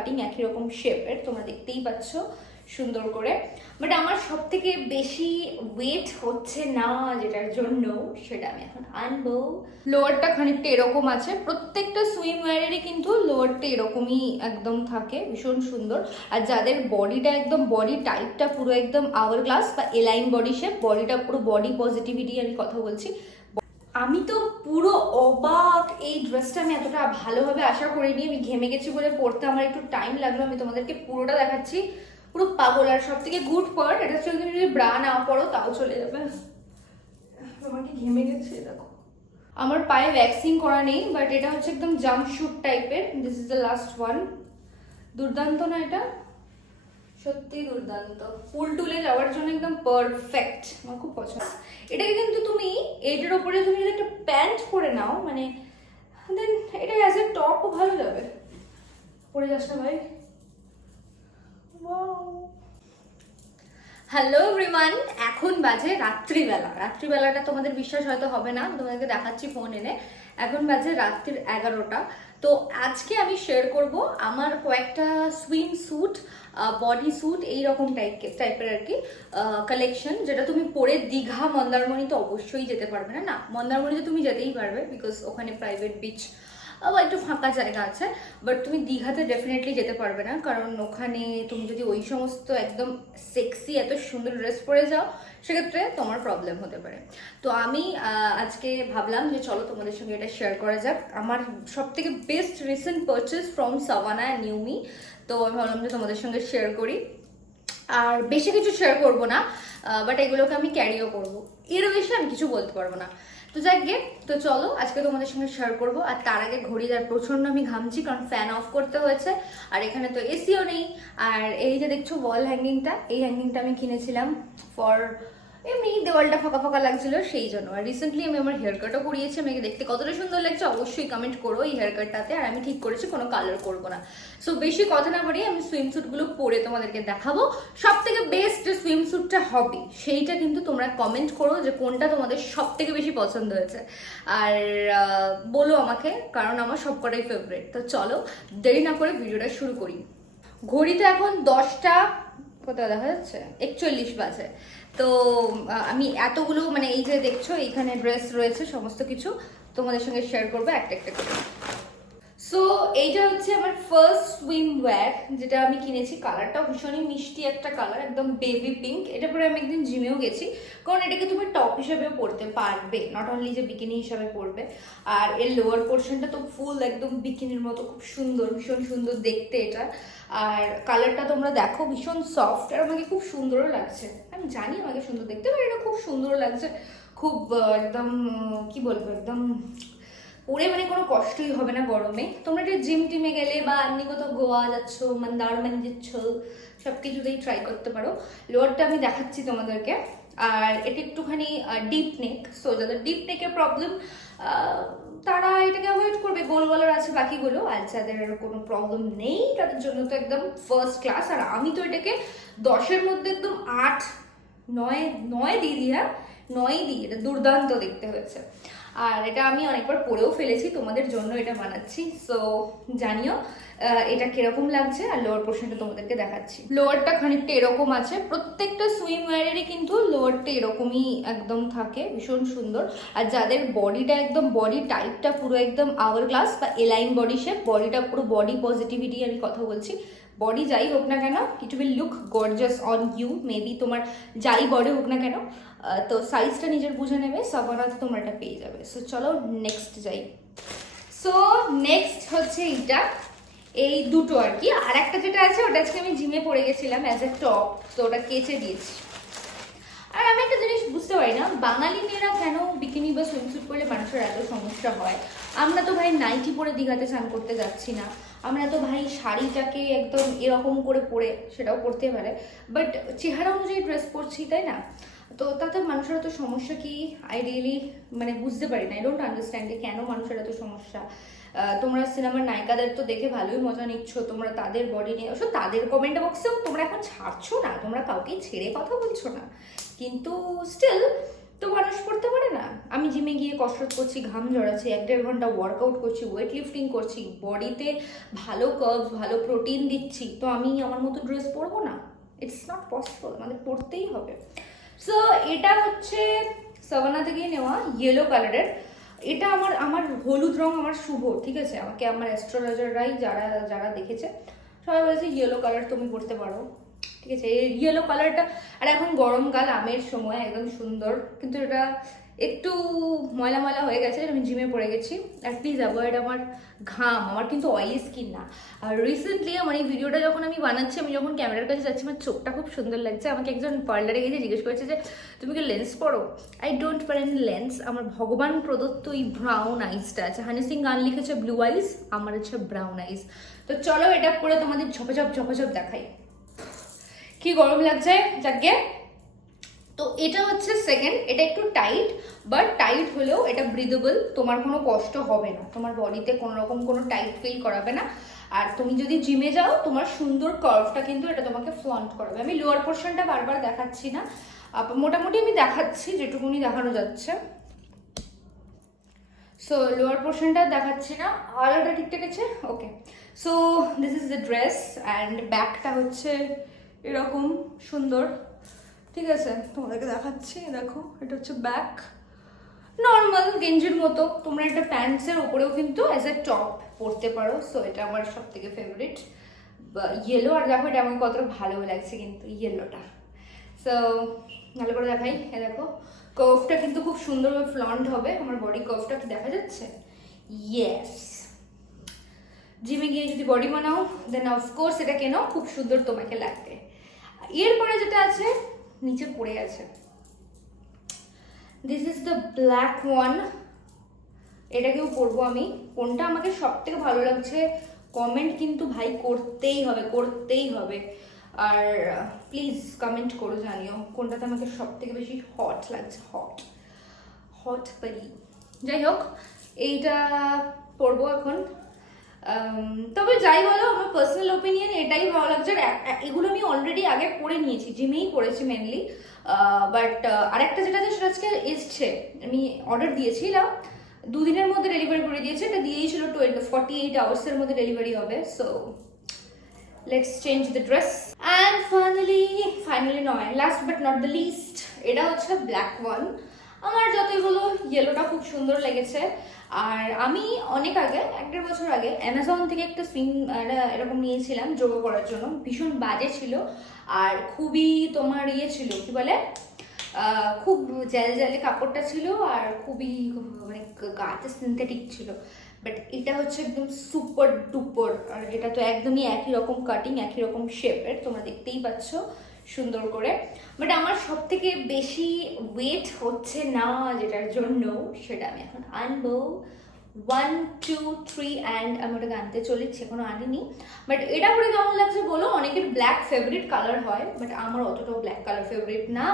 Cutting একই রকম শেপের তোমরা দেখতেই পাচ্ছ সুন্দর করে। বাট আমার সব থেকে বেশি ওয়েট হচ্ছে না যেটার জন্য, সেটা আমি এখন আনব। লোয়ারটা খানিকটা এরকম আছে, প্রত্যেকটা সুইম ওয়ারেরই কিন্তু লোয়ারটা এরকমই একদম থাকে, ভীষণ সুন্দর। আর যাদের বডিটা একদম বডি টাইপটা পুরো একদম আওয়ার গ্লাস বা এলাইন বডি শেপ বডিটা পুরো বডি পজিটিভিটি আমি কথা বলছি আমি তো পুরো অবাক, এই ড্রেসটা আমি এতটা ভালোভাবে আশা করিনি। আমি ঘেমে গেছি বলে পড়তে আমার একটু টাইম লাগল, আমি তোমাদেরকে পুরোটা দেখাচ্ছি। পুরো পাগল আর সব থেকে গুড পার্ট এটা হচ্ছে তুমি যদি ব্রা না পড়ো, তাও চলে যাবে। আমাকে ঘেমে গেছে, দেখো। আমার পায়ে ভ্যাকসিন করা নেই বাট এটা হচ্ছে একদম জাম্প শুট টাইপের this is the last one দুর্দান্ত না এটা? সত্যি দুর্দান্ত। ফুল টুলে যাওয়ার জন্য একদম পারফেক্ট আমার খুব পছন্দ। এটাকে কিন্তু তুমি এটার ওপরে তুমি যদি একটা প্যান্ট পরে নাও মানে দেন এটা অ্যাজ এ টপও ভালো যাবে। পরে যাস না ভাই। হ্যালো এভরিওয়ান এখন বাজে রাত্রিবেলা। রাত্রিবেলাটা তোমাদের বিশ্বাস হয়তো হবে না, তোমাদেরকে দেখাচ্ছি ফোন এনে। এখন বাজে রাত্রির এগারোটা। তো আজকে আমি শেয়ার করব আমার কয়েকটা সুইম স্যুট বডি স্যুট এইরকম টাইপ টাইপের আর কি কালেকশন যেটা তুমি পরে দীঘা মন্দারমণি তো অবশ্যই যেতে পারবে। না না, মন্দারমণিতে তুমি যেতেই পারবে বিকজ ওখানে প্রাইভেট বিচ বা একটু ফাঁকা জায়গা আছে বাট তুমি দীঘাতে ডেফিনেটলি যেতে পারবে না, কারণ ওখানে তুমি যদি ওই সমস্ত একদম সেক্সি এত সুন্দর ড্রেস পরে যাও, সেক্ষেত্রে তোমার প্রবলেম হতে পারে। তো আমি আজকে ভাবলাম যে চলো তোমাদের সঙ্গে এটা শেয়ার করা যাক। আমার সব থেকে best recent purchase from Savana Newme তো আমি ভাবলাম যে তোমাদের সঙ্গে শেয়ার করি। আর বেশি কিছু শেয়ার করব না বাট এগুলোকে আমি ক্যারিও করব। এর বেশি আমি কিছু বলতে পারব না। তো যাক গে, তো চলো আজকে তোমাদের সঙ্গে শেয়ার করব। আর তার আগে ঘড়িদার প্রচণ্ড আমি ঘামছি, কারণ ফ্যান অফ করতে হয়েছে। আর এখানে তো এসিও নেই। আর এই যে দেখছ ওয়াল হ্যাঙ্গিংটা এই হ্যাঙ্গিংটা আমি কিনেছিলাম ফর এমনি দেওয়ালটা ফাঁকা ফাঁকা লাগছিল সেই জন্য। আর রিসেন্টলি আমি আমার হেয়ার কাটও করিয়েছি আমাকে দেখতে কতটা সুন্দর লাগছে, অবশ্যই কমেন্ট করো এই হেয়ার কাটটাতে আর আমি ঠিক করেছি, কোনো কালার করব না। সো বেশি কথা না বাড়িয়ে আমি সুইম স্যুটগুলো পরে তোমাদেরকে দেখাবো। সব থেকে বেস্ট যে সুইম স্যুটটা হবে, সেইটা কিন্তু তোমরা কমেন্ট করো যে কোনটা তোমাদের সব থেকে বেশি পছন্দ হয়েছে। আর বলো আমাকে, কারণ আমার সবকটাই ফেভারিট তো চলো, দেরি না করে ভিডিওটা শুরু করি। ঘড়িতে এখন দশটা কোথাও দেখা যাচ্ছে? একচল্লিশ বাজে। তো আমি এতগুলো মানে এই যে দেখছ, এইখানে ড্রেস রয়েছে, সমস্ত কিছু তোমাদের সঙ্গে শেয়ার করব, একটা একটা করে। সো এইটা হচ্ছে আমার ফার্স্ট সুইম ওয়্যার যেটা আমি কিনেছি। কালারটাও ভীষণই মিষ্টি একটা কালার একদম বেবি পিঙ্ক এটা পরে আমি একদিন জিমেও গেছি। কারণ এটাকে তুমি টপ হিসাবেও পরতে পারবে। নট অনলি যে বিকিনি হিসাবে পরবে, আর এর লোয়ার পোর্শনটা তো ফুল একদম বিকিনির মতো, খুব সুন্দর, ভীষণ সুন্দর দেখতে এটা। আর কালারটা তোমরা দেখো, ভীষণ সফট আর আমাকে খুব সুন্দরও লাগছে। আমি জানি আমাকে সুন্দর দেখতে এটা খুব সুন্দর লাগছে। খুব একদম, কি বলব, একদম পরে মানে কোনো কষ্টই হবে না গরমে। তোমরা একটা জিম টিমে গেলে বা এমনি কোথাও গোয়া যাচ্ছ মন্দারমানি যাচ্ছ সব কিছুতেই ট্রাই করতে পারো। লোয়ারটা আমি দেখাচ্ছি তোমাদেরকে। আর এটা একটুখানি ডিপ নেক সো যাদের ডিপ নেকের প্রবলেম তারা এটাকে অ্যাভয়েড করবে। গোল গলার আছে বাকিগুলো। আর যাদের আর কোনো প্রবলেম নেই, তাদের জন্য তো একদম ফার্স্ট ক্লাস আর আমি তো এটাকে দশের মধ্যে একদম আট, নয় নয় দিয়ে হ্যাঁ নয় দিই এটা দুর্দান্ত দেখতে হয়েছে। আর এটা আমি অনেকবার পরেও ফেলেছি, তোমাদের জন্য এটা বানাচ্ছি। সো জানিও এটা কীরকম লাগছে আর লোয়ার পোর্শনটা তোমাদেরকে দেখাচ্ছি। লোয়ারটা খানিকটা এরকম আছে, প্রত্যেকটা সুইম ওয়ারেরই কিন্তু লোয়ারটা এরকমই একদম থাকে, ভীষণ সুন্দর। আর যাদের বডিটা একদম বডি টাইপটা পুরো একদম আওয়ার গ্লাস বা এলাইন বডি শেপ বডিটা পুরো বডি পজিটিভিটি আমি কথা বলছি বডি যাই হোক না কেন it will look gorgeous on you maybe তোমার যাই বডি হোক না কেন তো সাইজটা নিজের বুঝে নেবে সাবানাতে তোমার এটা পেয়ে যাবে। সো চলো নেক্সট যাই। সো নেক্সট হচ্ছে এইটা, এই দুটো আর কি। আর একটা যেটা আছে, ওটা আজকে আমি জিমে পড়ে গেছিলাম অ্যাজ এ টপ তো ওটা কেচে দিয়েছি। আর আমি একটা জিনিস বুঝতে পারি না, বাঙালি মেয়েরা কেন বিকিনি বা সুইমস্যুট পরলে মানুষের এত সমস্যা হয়? আমরা তো ভাই নাইটি পরে দীঘাতে স্নান করতে যাচ্ছি না। আমরা তো ভাই শাড়িটাকে একদম এরকম করে পরে সেটাও পরতে পারে। বাট চেহারা অনুযায়ী ড্রেস পরছি, তাই না? তো তাতে মানুষের এত সমস্যা কি? আই রিয়েলি মানে বুঝতে পারি না। আই ডোন্ট আন্ডারস্ট্যান্ড কেন মানুষের এত সমস্যা। তোমরা সিনেমার নায়িকাদের তো দেখে ভালোই মজা নিচ্ছ। তোমরা তাদের বডি নিয়ে, অবশ্য তাদের কমেন্ট বক্সেও তোমরা এখন ছাড়ছো না। তোমরা কাউকেই ছেড়ে কথা বলছো না। কিন্তু স্টিল তো মানুষ পড়তে পারে না। আমি জিমে গিয়ে কসরত করছি, ঘাম ঝরাচ্ছি, এক দেড় ঘণ্টা ওয়ার্কআউট করছি ওয়েট লিফটিং করছি, বডিতে ভালো কার্বস ভালো প্রোটিন দিচ্ছি, তো আমি আমার মতো ড্রেস পরবো না। ইটস নট পসিবল আমাদের পরতেই হবে। সো এটা হচ্ছে সাবানা থেকে নেওয়া ইয়েলো কালারের এটা আমার আমার হলুদ রং আমার শুভ, ঠিক আছে? আমাকে আমার অ্যাস্ট্রোলজাররাই যারা যারা দেখেছে, সবাই বলেছে ইয়েলো কালার তুমি পরতে পারো। ঠিক আছে, এই ইয়েলো কালারটা আর এখন গরমকাল, আমের সময়, একদম সুন্দর, কিন্তু এটা একটু ময়লা ময়লা হয়ে গেছে, আমি জিমে পড়ে গেছি, আর প্লিজ অ্যাভয়েড আমার ঘাম, আমার কিন্তু অয়েলি স্কিন না। আর রিসেন্টলি আমার এই ভিডিওটা যখন আমি বানাচ্ছি, আমি যখন ক্যামেরার কাছে যাচ্ছি, আমার চোখটা খুব সুন্দর লাগছে, আমাকে একজন পার্লারে গিয়ে জিজ্ঞেস করেছে যে, তুমি কি লেন্স পড়ো? I don't per N lens আমার ভগবান প্রদত্ত এই ব্রাউন আইসটা আছে। হানি সিং গান লিখেছে ব্লু আইস আমার হচ্ছে ব্রাউন আইস তো চলো, এটা পরে তোমাদের ঝপঝপ ঝপঝপ দেখাই। কি গরম লাগছে? যাকে তো এটা হচ্ছে সেকেন্ড এটা একটু টাইট বাট টাইট হলেও এটা ব্রিদেবল তোমার কোনো কষ্ট হবে না। তোমার বডিতে কোনো রকম কোনো টাইট ফিল করাবে না। আর তুমি যদি জিমে যাও, তোমার সুন্দর কার্ভটা কিন্তু এটা তোমাকে ফ্লন্ট করাবে। আমি লোয়ার পোর্শনটা বারবার দেখাচ্ছি না। মোটামুটি আমি দেখাচ্ছি, যেটুকুনি দেখানো যাচ্ছে। সো লোয়ার পোর্শনটা দেখাচ্ছি না। আলাদা ঠিকঠাক আছে okay so this is the dress and ব্যাকটা হচ্ছে এরকম সুন্দর। ঠিক আছে, তোমাদেরকে দেখাচ্ছি, দেখো, এটা হচ্ছে ব্যাক নর্মাল গেঞ্জির মতো, তোমরা একটা প্যান্টসের ওপরেও কিন্তু অ্যাজ এ টপ পরতে পারো। সো এটা আমার সব থেকে ফেভারিট ইয়েলো আর দেখো, এটা আমাকে কতটা ভালো লাগছে কিন্তু ইয়েলোটা সো ভালো করে দেখাই, এ দেখো। কার্ভটা কিন্তু খুব সুন্দরভাবে ফ্লন্ট হবে। আমার বডি কার্ভটা কি দেখা যাচ্ছে? ইয়েস জিমে গিয়ে যদি বডি বানাও দেন অফকোর্স এটা কেন খুব সুন্দর তোমাকে লাগবে। এরপরে যেটা আছে, নিচে পড়ে আছে। This is the black one এটাকেও পরবো আমি। কোনটা আমাকে সব থেকে ভালো লাগছে কমেন্ট কিন্তু ভাই করতেই হবে করতেই হবে। আর প্লিজ কমেন্ট করো, জানিও, কোনটাতে আমাকে সব থেকে বেশি হট লাগছে হট হট পারি যাই হোক, এইটা পরবো এখন। যাই বলো, আমার পার্সোনাল ওপিনিয়ন এটাই ভালো লাগছে। আর এগুলো আমি অলরেডি আগে পরে নিয়েছি, জিমেই পড়েছি মেনলি বাট আরেকটা যেটা আছে, সেটা আজকে এসছে। আমি অর্ডার দিয়েছিলাম। দুদিনের মধ্যে ডেলিভারি করে দিয়েছে। এটা দিয়েই ছিল টোয়েন্টি ফর্টি এইট আওয়ার্সের মধ্যে ডেলিভারি হবে। So let's change the dress and finally finally নয় last but not the least এটা হচ্ছে ব্ল্যাক ওয়ান আমার যতই বলো ইয়েলোটা খুব সুন্দর লেগেছে। আর আমি অনেক আগে, এক দেড় বছর আগে অ্যামাজন থেকে একটা সুইং এরকম নিয়েছিলাম যোগা করার জন্য। ভীষণ বাজে ছিল আর খুবই তোমার ইয়ে ছিল, কি বলে? খুব জ্যাল জ্যালে কাপড়টা ছিল আর খুবই মানে গাতে সিনথেটিক ছিল। বাট এটা হচ্ছে একদম সুপার ডুপার আর এটা তো একদমই একই রকম কাটিং একই রকম শেপের তোমরা দেখতেই পাচ্ছ। সুন্দর করে। বাট আমার সব থেকে বেশি ওয়েট হচ্ছে না যেটার জন্য সেটা আমি এখন আনব। ওয়ান টু থ্রি অ্যান্ড আমি ওটাকে আনতে চলেছি, এখনও আনিনি। বাট এটা পরে কেমন লাগছে বলো? অনেকের ব্ল্যাক ফেভারিট কালার হয় বাট আমার অতটাও ব্ল্যাক কালার ফেভারিট না।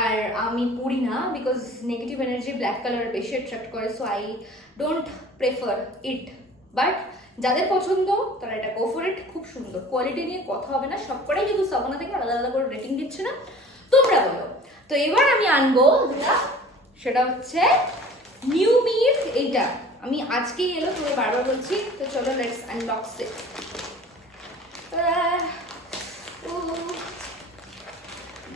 আর আমি পরি না because negative energy black colour বেশি অ্যাট্রাক্ট করে so I don't prefer it but যাদের পছন্দ, তারা এটা গো ফর ইট খুব সুন্দর। কোয়ালিটি নিয়ে কথা হবে না সবকটাই কিন্তু সাবানা থেকে আলাদা আলাদা করে রেটিং দিচ্ছে না। তোমরা বলো। তো এবার আমি আনব যেটা, সেটা হচ্ছে নিউ মির এইটা। আমি আজকেই এলো তুমি বারবার বলছি। তো চলো লেটস আনবক্স ইট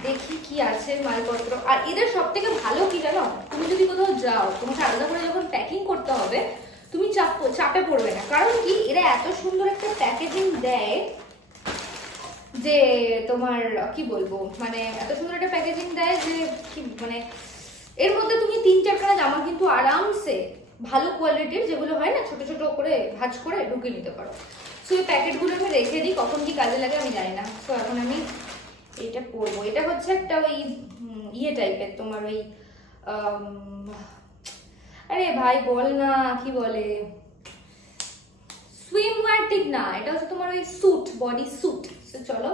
দেখি কি আছে মালপত্র। আর এদের সব থেকে ভালো কি জানো? তুমি যদি কোথাও যাও, তোমাকে আলাদা করে যখন প্যাকিং করতে হবে তুমি চাপ চাপে পড়বে না। কারণ কি, এরা এত সুন্দর একটা প্যাকেজিং দেয় যে তোমার, কি বলব মানে এত সুন্দর একটা প্যাকেজিং দেয় যে কি মানে এর মধ্যে তুমি তিন চারখানা জামা কিন্তু আরামসে, ভালো কোয়ালিটির যেগুলো হয় না, ছোট ছোট করে ভাজ করে ঢুকিয়ে নিতে পারো। সো এই প্যাকেটগুলো আমি রেখে দিই, কখন কি কাজে লাগে আমি জানি না। সো এখন আমি এটা পরবো। এটা হচ্ছে একটা ওই ইয়ে টাইপের তোমার ওই আরে ভাই, বল না, কি বলে? সুইম ঠিক না, এটা হচ্ছে তোমার ওই স্যুট বডি স্যুট চলো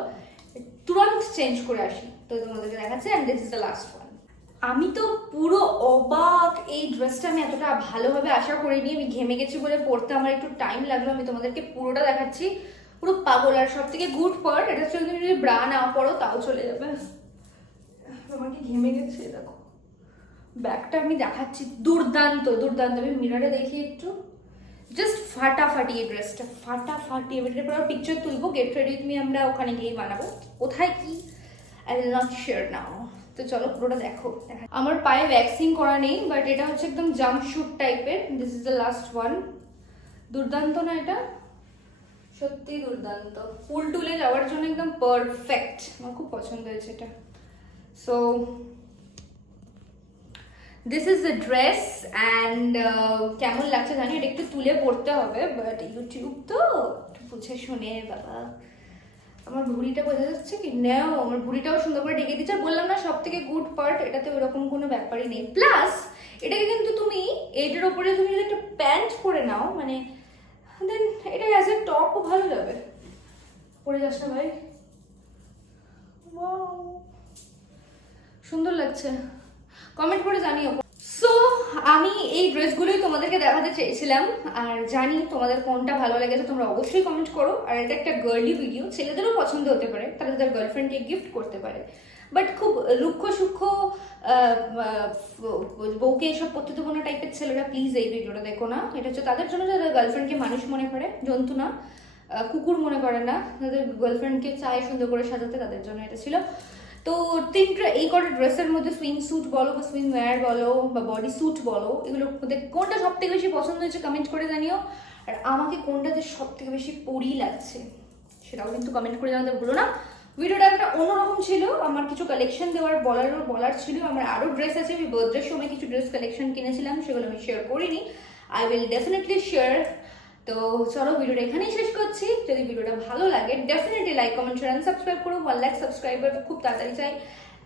তুরন্ত চেঞ্জ করে আসি। তো তোমাদেরকে দেখাচ্ছে and this is the last one আমি তো পুরো অবাক, এই ড্রেসটা আমি এতটা ভালোভাবে আশা করিনি। আমি ঘেমে গেছি বলে পড়তে আমার একটু টাইম লাগল। আমি তোমাদেরকে পুরোটা দেখাচ্ছি। পুরো পাগল আর সব থেকে গুড পার্ট এটা হচ্ছে তুমি যদি ব্রা না পড়ো তাও চলে যাবে। আমাকে ঘেমে গেছে, দেখো। ব্যাগটা আমি দেখাচ্ছি দুর্দান্ত দুর্দান্ত। আমি মিররে দেখি একটু। জাস্ট ফাটাফাটি এই ড্রেসটা ফাটাফাটি। এটা পুরো পিকচার তুলবো গেট রেডি উইথ মি আমরা ওখানে গিয়ে বানাবো। কোথায় কি? I will not share now তো চলো, পুরোটা দেখো। আমার পায়ে ভ্যাকসিন করা নেই বাট এটা হচ্ছে একদম জাম্প শুট টাইপের this is the last one দুর্দান্ত না এটা? সত্যি দুর্দান্ত। ফুল টুলে যাওয়ার জন্য একদম পারফেক্ট আমার খুব পছন্দ হয়েছে এটা। So this is the dress and কেমন লাগছে জানি এটা একটু তুলে পড়তে হবে বাট ইউটিউব তো একটু বুঝে শুনে, বাবা। আমার ভুঁড়িটা বোঝা যাচ্ছে কি? নেও আমার ভুঁড়িটাও সুন্দর করে ঢেকে দিচ্ছে বললাম না সব থেকে গুড পার্ট এটাতে ওরকম কোনো ব্যাপারই নেই। প্লাস এটাকে কিন্তু তুমি এটার ওপরে তুমি যদি একটা প্যান্ট পরে নাও মানে দেন এটা অ্যাজ এ টপও ভালো যাবে। পরে যাস না ভাই. সুন্দর লাগছে। কমেন্ট করে জানিও। সো আমি এই ড্রেসগুলোই তোমাদেরকে দেখাতে চেয়েছিলাম, আর জানি তোমাদের কোনটা ভালো লেগেছে, তোমরা অবশ্যই কমেন্ট করো। আর এটা একটা গার্লি ভিডিও ছেলেদেরও পছন্দ হতে পারে, তারা তাদের গার্লফ্রেন্ডকে গিফট করতে পারে। বাট খুব লুক্ষ সূক্ষ্ম বউকে এসব পড়তে টাইপের ছেলেরা প্লিজ এই ভিডিওটা দেখো না। এটা হচ্ছে তাদের জন্য যাদের গার্লফ্রেন্ডকে মানুষ মনে করে, জন্তু না কুকুর মনে করে না। তাদের গার্লফ্রেন্ডকে চায় সুন্দর করে সাজাতে, তাদের জন্য এটা ছিল। তো তিনটে, এই কটা ড্রেসের মধ্যে সুইং স্যুট বলো বা সুইং ওয়্যার বলো বা বডি স্যুট বলো, এগুলোর মধ্যে কোনটা সব থেকে বেশি পছন্দ হয়েছে কমেন্ট করে জানিও। আর আমাকে কোনটাতে সব থেকে বেশি পরি লাগছে, সেটাও কিন্তু কমেন্ট করে জানাতে ভুলো না। ভিডিওটা একটা অন্যরকম ছিল, আমার কিছু কালেকশন দেওয়ার বলার বলার ছিল, আমার আরও ড্রেস আছে, আমি বার্থডের সময় কিছু ড্রেস কালেকশন কিনেছিলাম, সেগুলো আমি শেয়ার করিনি। আই উইল ডেফিনেটলি শেয়ার তো চলো ভিডিওটা এখানেই শেষ করছি। যদি ভিডিওটা ভালো লাগে definitely like comment share subscribe করো। ওয়ান লাখ সাবস্ক্রাইবার খুব তাড়াতাড়ি চাই।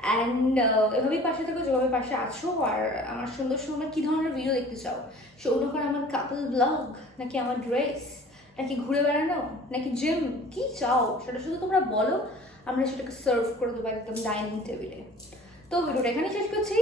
অ্যান্ড এভাবেই পাশে থাকো, যেভাবে পাশে আছো। আর আমার সুন্দর সুন্দর কী ধরনের ভিডিও দেখতে চাও? সৌরকর আমার কাপল ব্লগ নাকি আমার ড্রেস নাকি ঘুরে বেড়ানো? নাকি জিম কি চাও? সেটা শুধু তোমরা বলো। আমরা সেটাকে সার্ভ করে দেবো একদম ডাইনিং টেবিলে তো ভিডিওটা এখানেই শেষ করছি।